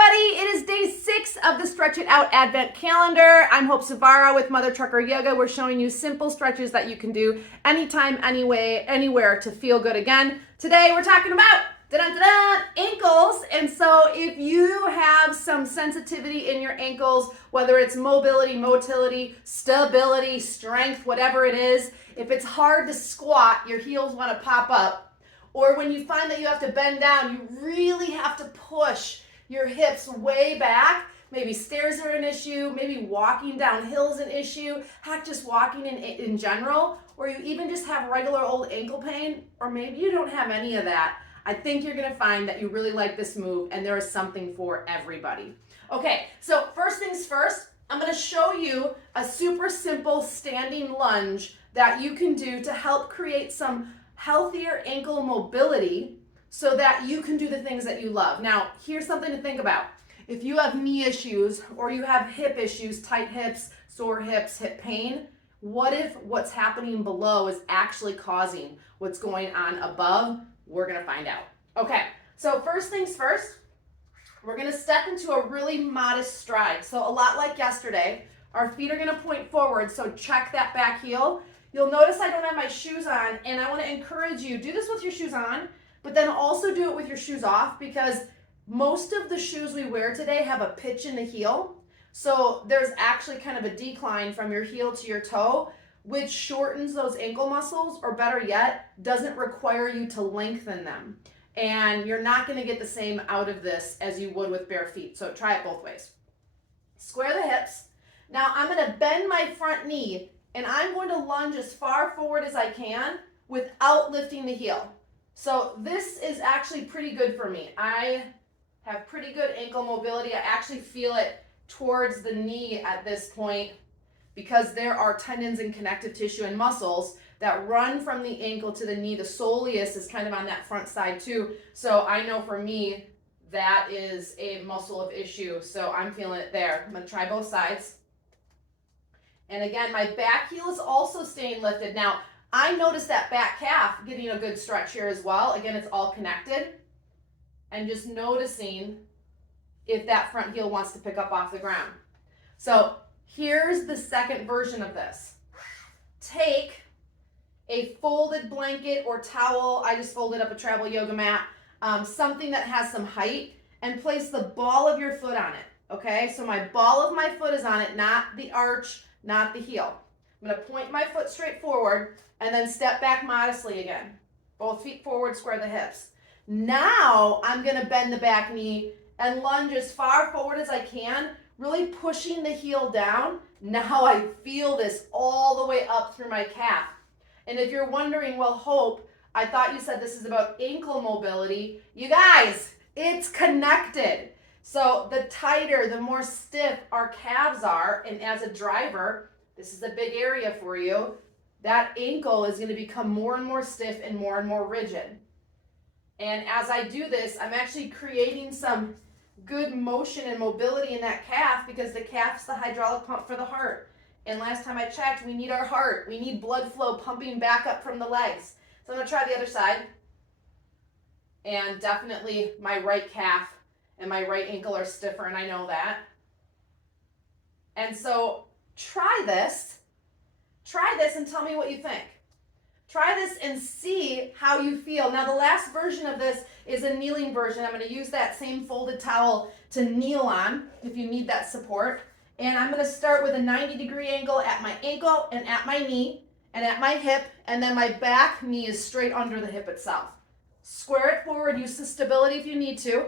everybody. It is day 6 of the Stretch It Out Advent Calendar. I'm Hope Savara with Mother Trucker Yoga. We're showing you simple stretches that you can do anytime, anyway, anywhere to feel good again. Today we're talking about ankles. And so if you have some sensitivity in your ankles, whether it's mobility, motility, stability, strength, whatever it is, if it's hard to squat, your heels want to pop up, or when you find that you have to bend down, you really have to push your hips way back. Maybe stairs are an issue, maybe walking downhill is an issue, heck, just walking in general, or you even just have regular old ankle pain, or maybe you don't have any of that. I think you're gonna find that you really like this move and there is something for everybody. Okay, so first things first, I'm gonna show you a super simple standing lunge that you can do to help create some healthier ankle mobility so that you can do the things that you love. Now, here's something to think about. If you have knee issues or you have hip issues, tight hips, sore hips, hip pain, what if what's happening below is actually causing what's going on above? We're gonna find out. Okay, so first things first, we're gonna step into a really modest stride. So a lot like yesterday, our feet are gonna point forward, so check that back heel. You'll notice I don't have my shoes on, and I want to encourage you, do this with your shoes on, but then also do it with your shoes off, because most of the shoes we wear today have a pitch in the heel. So there's actually kind of a decline from your heel to your toe, which shortens those ankle muscles, or better yet, doesn't require you to lengthen them. And you're not going to get the same out of this as you would with bare feet. So try it both ways. Square the hips. Now I'm going to bend my front knee, and I'm going to lunge as far forward as I can without lifting the heel. So this is actually pretty good for me. I have pretty good ankle mobility. I actually feel it towards the knee at this point because there are tendons and connective tissue and muscles that run from the ankle to the knee. The soleus is kind of on that front side too. So I know for me, that is a muscle of issue. So I'm feeling it there. I'm gonna try both sides. And again, my back heel is also staying lifted. Now, I noticed that back calf getting a good stretch here as well. Again, it's all connected. And just noticing if that front heel wants to pick up off the ground. So here's the second version of this. Take a folded blanket or towel. I just folded up a travel yoga mat, something that has some height, and place the ball of your foot on it. Okay, so my ball of my foot is on it, not the arch, not the heel. I'm going to point my foot straight forward and then step back modestly again. Both feet forward, square the hips. Now I'm going to bend the back knee and lunge as far forward as I can, really pushing the heel down. Now I feel this all the way up through my calf. And if you're wondering, well, Hope, I thought you said this is about ankle mobility. You guys, it's connected. So the tighter, the more stiff our calves are, and as a driver, this is a big area for you, that ankle is going to become more and more stiff and more rigid. And as I do this, I'm actually creating some good motion and mobility in that calf, because the calf's the hydraulic pump for the heart. And last time I checked, we need our heart. We need blood flow pumping back up from the legs. So I'm going to try the other side. And definitely my right calf and my right ankle are stiffer, and I know that. And so try this and tell me what you think. Try this and see how you feel. Now the last version of this is a kneeling version. I'm going to use that same folded towel to kneel on if you need that support. And I'm going to start with a 90-degree angle at my ankle and at my knee and at my hip, and then my back knee is straight under the hip itself. Square it forward, use the stability if you need to.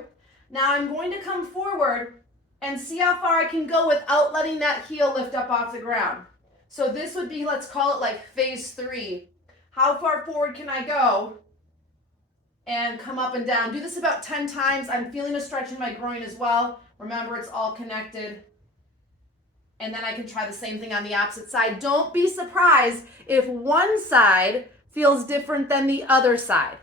Now I'm going to come forward and see how far I can go without letting that heel lift up off the ground. So this would be, let's call it like phase 3. How far forward can I go and come up and down? Do this about 10 times. I'm feeling a stretch in my groin as well. Remember, it's all connected. And then I can try the same thing on the opposite side. Don't be surprised if one side feels different than the other side.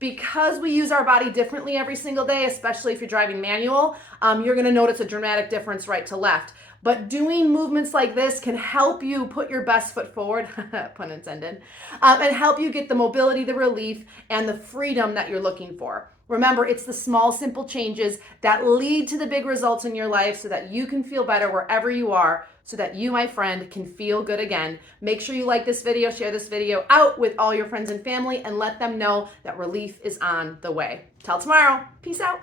Because we use our body differently every single day, especially if you're driving manual, you're going to notice a dramatic difference right to left. But doing movements like this can help you put your best foot forward, pun intended, and help you get the mobility, the relief, and the freedom that you're looking for. Remember, it's the small, simple changes that lead to the big results in your life so that you can feel better wherever you are, so that you, my friend, can feel good again. Make sure you like this video, share this video out with all your friends and family, and let them know that relief is on the way. Till tomorrow. Peace out.